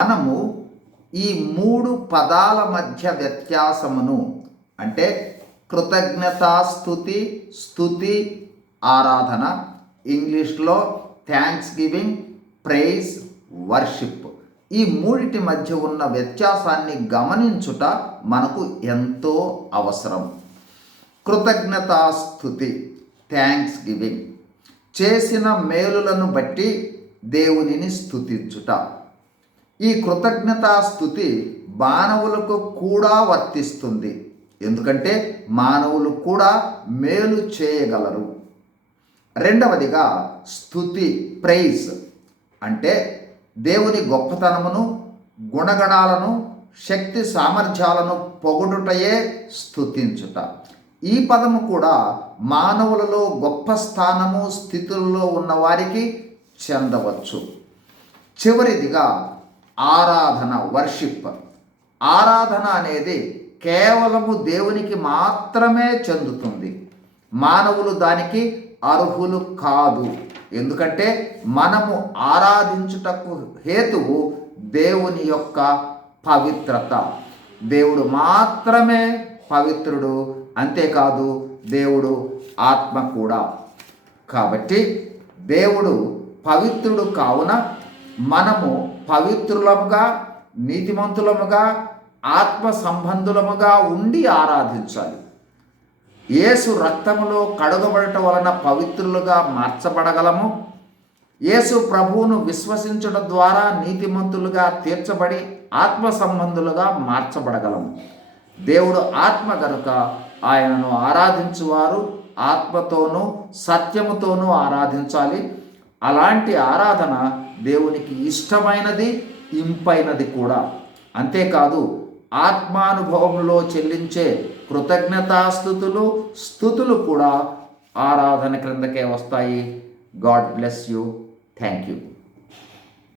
మనము ఈ మూడు పదాల మధ్య వ్యత్యాసమును అంటే కృతజ్ఞతాస్థుతి స్థుతి ఆరాధన ఇంగ్లీష్లో థ్యాంక్స్ గివింగ్ ప్రైజ్ వర్షిప్ ఈ మూడిటి మధ్య ఉన్న వ్యత్యాసాన్ని గమనించుట మనకు ఎంతో అవసరం. కృతజ్ఞతాస్థుతి థ్యాంక్స్ గివింగ్ చేసిన మేలులను బట్టి దేవునిని స్థుతించుట. ఈ కృతజ్ఞతాస్థుతి మానవులకు కూడా వర్తిస్తుంది. ఎందుకంటే మానవులు కూడా మేలు చేయగలరు. రెండవదిగా స్థుతి ప్రైజ్. అంటే దేవుని గొప్పతనమును గుణగణాలను శక్తి సామర్థ్యాలను పొగుడుటయే స్థుతించుట. ఈ పదము కూడా మానవులలో గొప్ప స్థానము స్థితుల్లో ఉన్నవారికి చెందవచ్చు. చివరిదిగా ఆరాధన వర్షిప్ ఆరాధన అనేది కేవలము దేవునికి మాత్రమే చెందుతుంది. మానవులు దానికి అర్హులు కాదు. ఎందుకంటే మనము ఆరాధించుటకు హేతువు దేవుని యొక్క పవిత్రత. దేవుడు మాత్రమే పవిత్రుడు అంతేకాదు దేవుడు ఆత్మ కూడా. కాబట్టి దేవుడు పవిత్రుడు కావున మనము పవిత్రులముగా నీతిమంతులముగా ఆత్మ సంబంధులముగా ఉండి ఆరాధించాలి. యేసు రక్తములో కడుగబడటం వలన పవిత్రులుగా మార్చబడగలము. యేసు ప్రభువును విశ్వసించడం ద్వారా నీతిమంతులుగా తీర్చబడి ఆత్మ సంబంధులుగా మార్చబడగలము. దేవుడు ఆత్మ గనుక ఆయనను ఆరాధించువారు ఆత్మతోనూ సత్యముతోనూ ఆరాధించాలి. అలాంటి ఆరాధన దేవునికి ఇష్టమైనది ఇంపైనది కూడా. అంతేకాదు ఆత్మానుభవంలో చెల్లించే కృతజ్ఞతాస్థుతులు స్థుతులు కూడా ఆరాధన క్రిందకే వస్తాయి. God bless you. Thank you